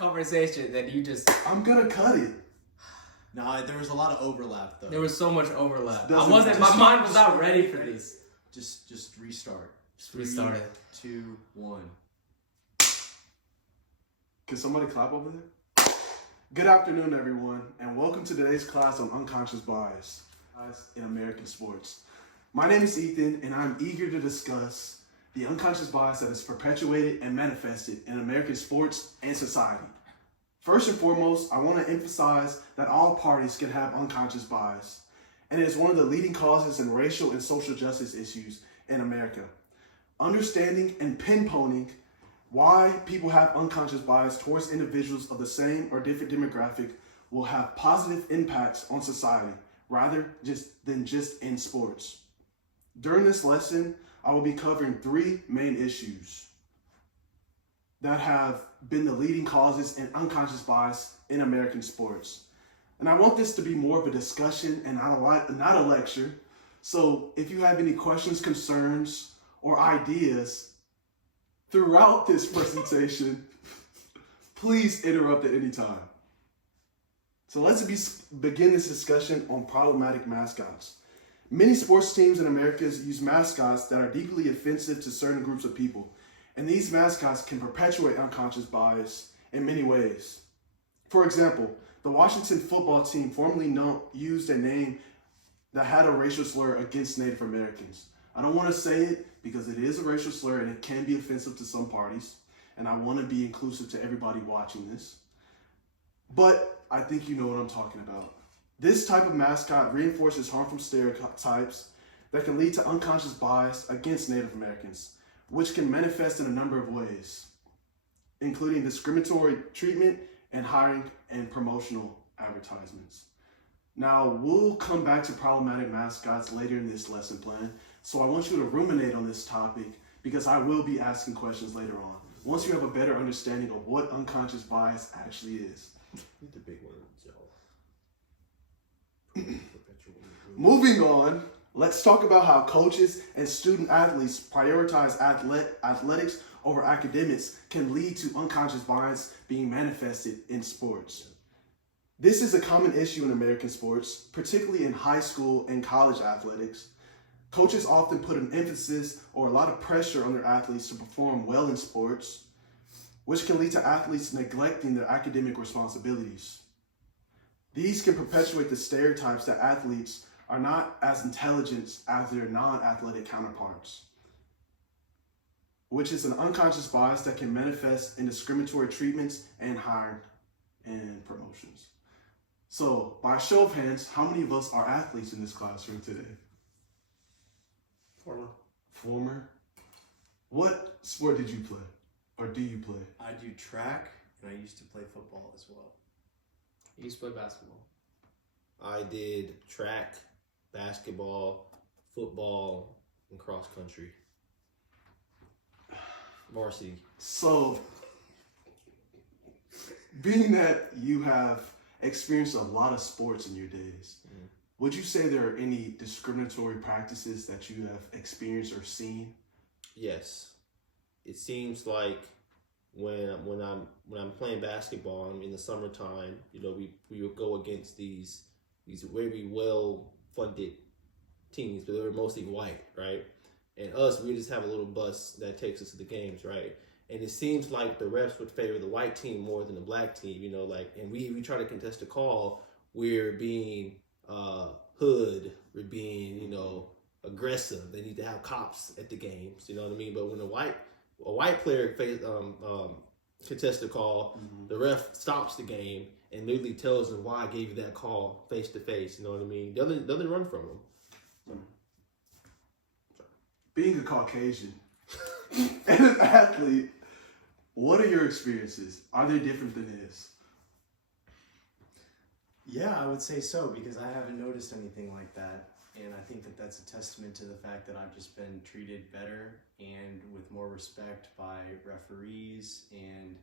conversation that you just... I'm gonna cut it. Nah, there was a lot of overlap though. There was so much overlap. Doesn't- My mind was not ready for this. Just restart. Just restart it. 3, 2, 1. Can somebody clap over there? Good afternoon, everyone, and welcome to today's class on unconscious bias in American sports. My name is Ethan, and I'm eager to discuss the unconscious bias that is perpetuated and manifested in American sports and society. First and foremost, I want to emphasize that all parties can have unconscious bias, and it is one of the leading causes in racial and social justice issues in America. Understanding and pinpointing why people have unconscious bias towards individuals of the same or different demographic will have positive impacts on society rather than just in sports. During this lesson, I will be covering 3 main issues that have been the leading causes in unconscious bias in American sports. And I want this to be more of a discussion and not a lecture. So if you have any questions, concerns, or ideas throughout this presentation, please interrupt at any time. So let's begin this discussion on problematic mascots. Many sports teams in America use mascots that are deeply offensive to certain groups of people, and these mascots can perpetuate unconscious bias in many ways. For example, the Washington football team formerly used a name that had a racial slur against Native Americans. I don't want to say it because it is a racial slur and it can be offensive to some parties, and I want to be inclusive to everybody watching this. But I think you know what I'm talking about. This type of mascot reinforces harmful stereotypes that can lead to unconscious bias against Native Americans, which can manifest in a number of ways, including discriminatory treatment and hiring and promotional advertisements. Now, we'll come back to problematic mascots later in this lesson plan, so I want you to ruminate on this topic because I will be asking questions later on, once you have a better understanding of what unconscious bias actually is. The big words, y'all. Moving on, let's talk about how coaches and student athletes prioritize athletics over academics can lead to unconscious bias being manifested in sports. This is a common issue in American sports, particularly in high school and college athletics. Coaches often put an emphasis or a lot of pressure on their athletes to perform well in sports, which can lead to athletes neglecting their academic responsibilities. These can perpetuate the stereotypes that athletes are not as intelligent as their non-athletic counterparts, which is an unconscious bias that can manifest in discriminatory treatments and hiring and promotions. So, by a show of hands, how many of us are athletes in this classroom today? Former? What sport did you play? Or do you play? I do track, and I used to play football as well. You used to play basketball. I did track, basketball, football, and cross country. Varsity. So, being that you have experienced a lot of sports in your days, would you say there are any discriminatory practices that you have experienced or seen? Yes. It seems like when I'm playing basketball, I'm in the summertime, we would go against these very well funded teams, but they were mostly white, right? And us, we just have a little bus that takes us to the games, right? And it seems like the refs would favor the white team more than the black team, and we try to contest a call, we're being hood, we're being, aggressive. They need to have cops at the games, you know what I mean? But when a white player contests a call, the ref stops the game and literally tells them why I gave you that call face to face, you know what I mean? Doesn't run from them. Being a Caucasian and an athlete, what are your experiences? Are they different than his? Yeah, I would say so, because I haven't noticed anything like that. And I think that that's a testament to the fact that I've just been treated better and with more respect by referees and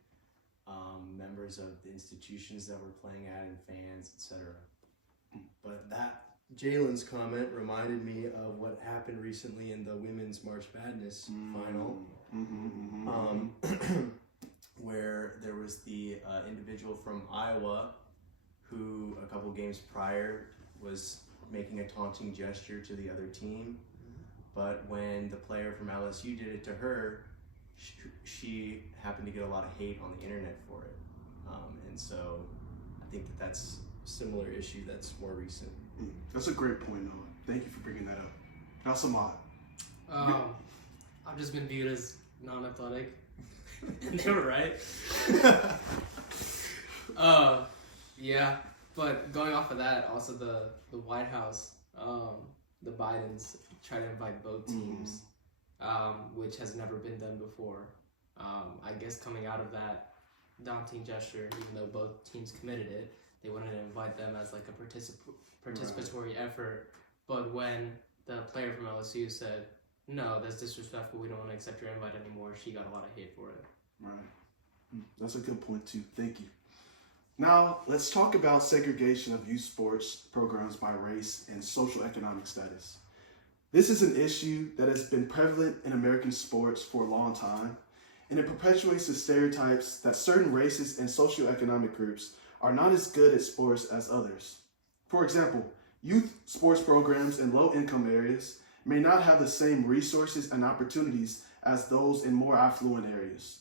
members of the institutions that we're playing at and fans, etc. But that Jalen's comment reminded me of what happened recently in the Women's March Madness final. where there was the individual from Iowa who a couple games prior was making a taunting gesture to the other team, but when the player from LSU did it to her, she happened to get a lot of hate on the internet for it. And so I think that's a similar issue that's more recent. That's a great point, Noah. Thank you for bringing that up. Now, Samad. I've just been viewed as non-athletic. You're right. Yeah, but going off of that, also the White House, the Bidens try to invite both teams, which has never been done before. I guess coming out of that daunting gesture, even though both teams committed it, they wanted to invite them as like a participatory effort. But when the player from LSU said, "No, that's disrespectful. We don't want to accept your invite anymore," she got a lot of hate for it. Right. That's a good point too. Thank you. Now, let's talk about segregation of youth sports programs by race and social economic status. This is an issue that has been prevalent in American sports for a long time, and it perpetuates the stereotypes that certain races and socioeconomic groups are not as good at sports as others. For example, youth sports programs in low-income areas may not have the same resources and opportunities as those in more affluent areas.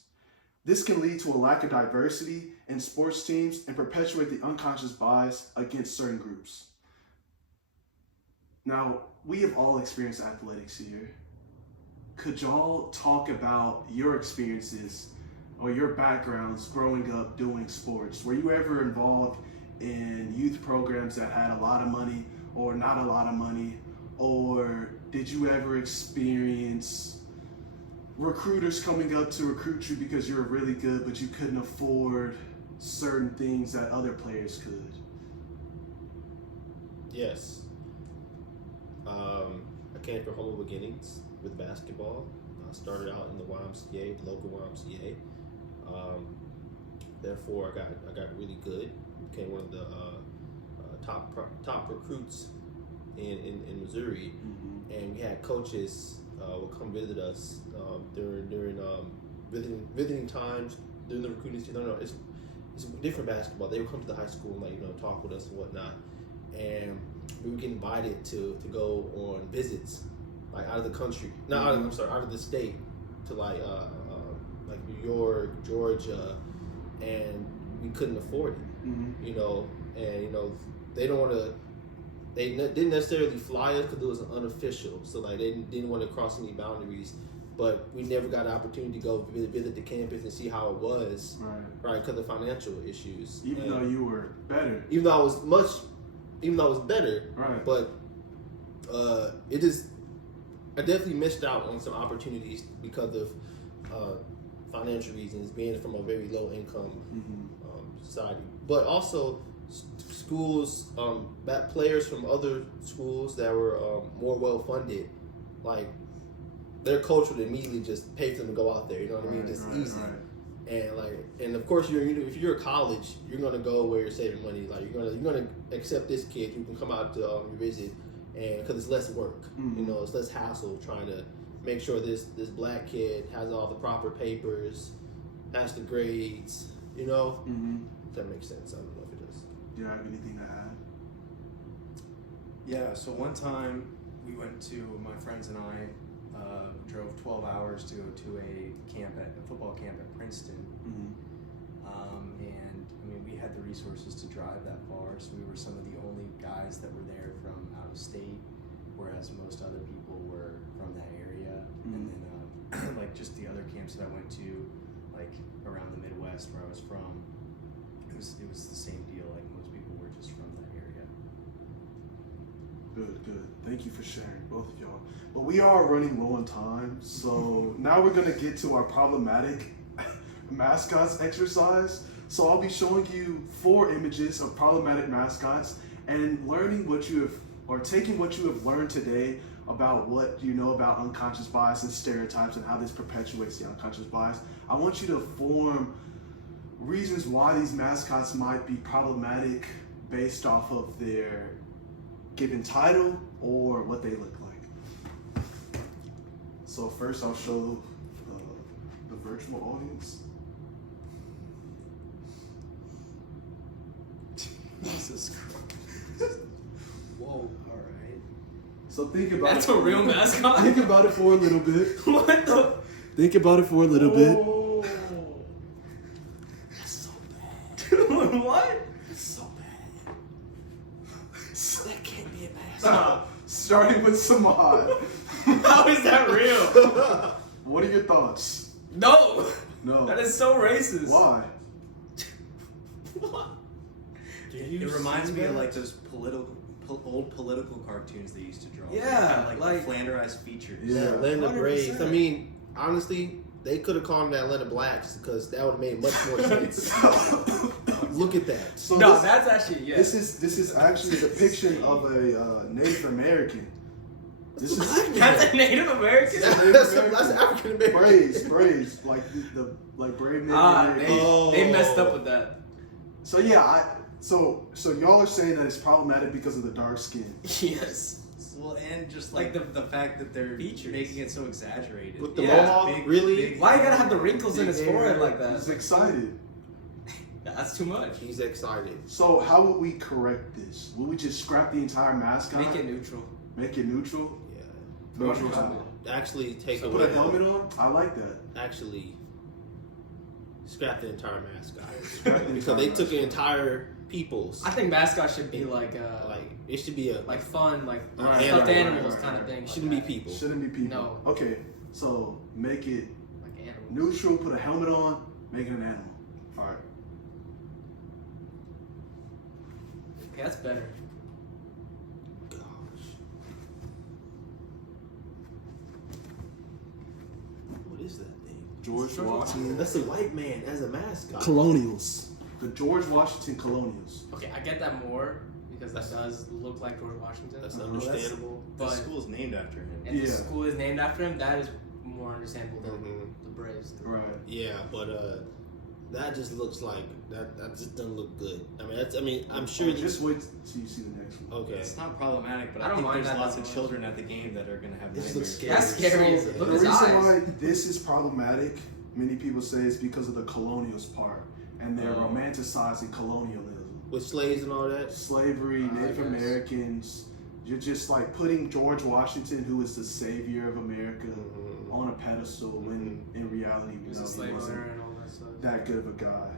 This can lead to a lack of diversity in sports teams and perpetuate the unconscious bias against certain groups. Now, we have all experienced athletics here. Could y'all talk about your experiences or your backgrounds growing up doing sports? Were you ever involved in youth programs that had a lot of money or not a lot of money? Or did you ever experience recruiters coming up to recruit you because you were really good, but you couldn't afford certain things that other players could? Yes. I came from humble beginnings with basketball. I started out in the YMCA, the local YMCA. Therefore, I got really good. Became one of the top recruits in Missouri, and we had coaches would come visit us during visiting times during the recruiting season. No, it's different basketball. They would come to the high school and talk with us and whatnot, and we would get invited to go on visits like out of the country, out of the state, to like New York, Georgia, and we couldn't afford it, and they don't want to. They didn't necessarily fly us because it was unofficial, so like they didn't want to cross any boundaries. But we never got an opportunity to go visit the campus and see how it was, right? Because of financial issues. Even though you were better. Even though I was better, right? But I definitely missed out on some opportunities because of financial reasons, being from a very low income society, but also schools, players from other schools that were more well funded, like their coach would immediately just pay for them to go out there. You know what I mean? Just easy. Right. And of course, if you're a college, you're gonna go where you're saving money. Like you're gonna accept this kid who can come out to visit, and because it's less work. It's less hassle trying to make sure this black kid has all the proper papers, has the grades. If that makes sense. I don't know if it does. Do you have anything to add? Yeah, so one time we went to, my friends and I drove 12 hours to go to a football camp at Princeton. And I mean, we had the resources to drive that far, so we were some of the only guys that were there from out of state, whereas most other people were from that area. And then like just the other camps that I went to, like around the Midwest where I was from, it was the same deal. Like most people were just from that area. Good. Thank you for sharing, both of y'all. But we are running low on time, so now we're gonna get to our problematic mascots exercise. So I'll be showing you 4 images of problematic mascots and taking what you have learned today about what you know about unconscious bias and stereotypes and how this perpetuates the unconscious bias. I want you to form reasons why these mascots might be problematic based off of their given title or what they look like. So first I'll show the virtual audience. Jesus Christ. Whoa. All right. So think about That's it. a real mascot? Think about it for a little bit. What the? Think about it for a little bit. Oh. That's so bad. Dude, what? That's so bad. That can't be a mascot. Starting with Samad. How is that real? What are your thoughts? No. No. That is so racist. Why? What? It reminds me of like those old political cartoons they used to draw. Yeah, like like- the flanderized features. Yeah. Atlanta 100%. Braves. I mean, honestly, they could have called them the Atlanta Blacks because that would have made much more sense. Look at that. So No, this, that's actually, yeah. this is actually a depiction of a Native American. This is That's a Native American? That's African American. Braves, like the like brave Native Ah, American. they messed up with that. So yeah, so y'all are saying that it's problematic because of the dark skin. Yes. Well, and just like the fact that they're Features. making it so exaggerated. With the Yeah. mohawk, really? Why you gotta have the wrinkles in his Big forehead hair. like that? He's excited. That's too much. He's excited. So how would we correct this? Would we just scrap the entire mascot? Make it neutral. Make it neutral? Yeah. Neutral how? Actually, take So away. put a helmet on? I like that. Actually, scrap the entire mascot Scrap the because entire they took mascot. entire people's. I think mascots should be like It should be a. fun, like Right, stuffed right, animals right, kind of right. thing. It like shouldn't be that. people. Shouldn't be people. No. Okay, so make it Like animals. neutral, put a helmet on, make it an animal. Alright. Okay, that's better. Gosh. What is that thing? George George Washington. That's a white man as a mascot. Colonials. The George Washington Colonials. Okay, I get that more because that That's- does look like George Washington. That's No, understandable. The But school's named after him. and the Yeah. school is named after him. That is more understandable than Mhm. the Braves. Right. Yeah, but that just looks like that just doesn't look good. I'm sure. Just wait till you see the next one. Okay. It's not problematic, but I I, don't think mind there's that lots that of much. children at the game that are going to have This nightmares. looks scary. That's scary. So- Look The at his reason eyes. why this is problematic, many people say, is because of the colonials part, and they're Oh. romanticizing colonialism, With slaves and all that. slavery, I Native guess. Americans. You're just like putting George Washington, who is the savior of America, Mhm. on a pedestal when in reality, He was no, a slave he wasn't owner and all that stuff. that good of a guy.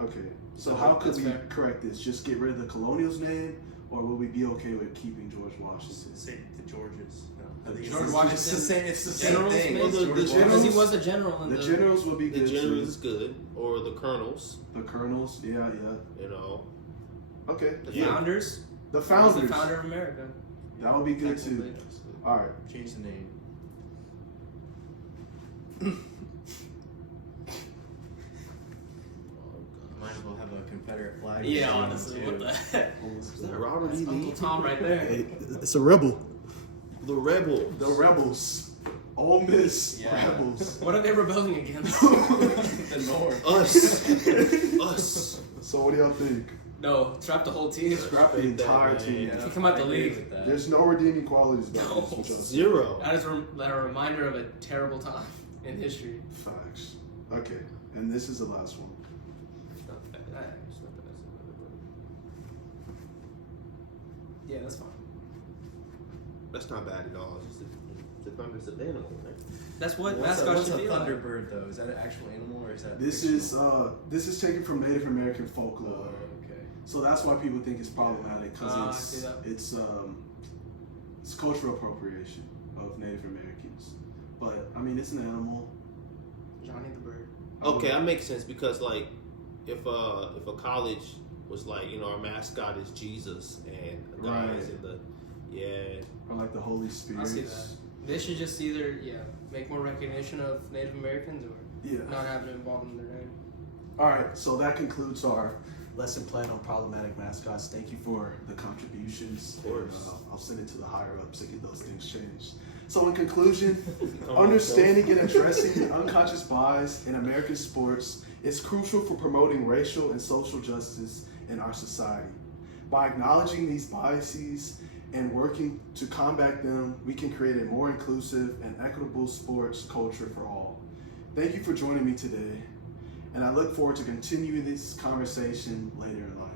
Okay, so So how could that's we fair. correct this? Just get rid of the colonials name, or would we be okay with keeping George Washington? Say the Georges. No, I think George it's Washington. It's the same. It's the same Generals, thing. maybe? It's Well, George the Because he generals- was a general in The generals would be The good generals is too. good, or the colonels. The colonels, yeah. You know. Okay, The Yeah. founders. the He was founders. the founder of America. That would be good too. Technically. All right. Change the name. Might as well have a Confederate flag. Yeah, on it, honestly, too. what the heck? Is that Robert That's E. Uncle Lee? Tom right there. It's a rebel. The rebel. The rebels. Ole Miss Yeah. rebels. What are they rebelling against? The North. Us. Us. So what do y'all think? No, trap the whole team. Scrap the Take that, entire man. team. If you come out the I agree league, with that. There's no redeeming qualities about No. this. Which I say. Zero. That is a reminder of a terrible time in history. Facts. Okay, and this is the last one. Yeah, that's fine. That's not bad at all. It's just a thunderous animal. Right? That's what What's a, mascots what's should a be like. Thunderbird though? Is that an actual animal or is that? This fictional? is taken from Native American folklore. Oh, okay. So that's why people think it's problematic I because see that. it's cultural appropriation of Native Americans. But I mean, it's an animal. Johnny the Bird. Okay, that makes sense because like if a college was like, you know, our mascot is Jesus and the guys Right. in the Or like the Holy Spirit. I see that. They should just either make more recognition of Native Americans or Yeah. not have it involved in their name. All right. So that concludes our lesson plan on problematic mascots. Thank you for the contributions. Of course. And, I'll send it to the higher ups to get those things changed. So in conclusion, Come on, understanding and addressing the unconscious bias in American sports is crucial for promoting racial and social justice in our society. By acknowledging these biases and working to combat them, we can create a more inclusive and equitable sports culture for all. Thank you for joining me today, and I look forward to continuing this conversation later in life.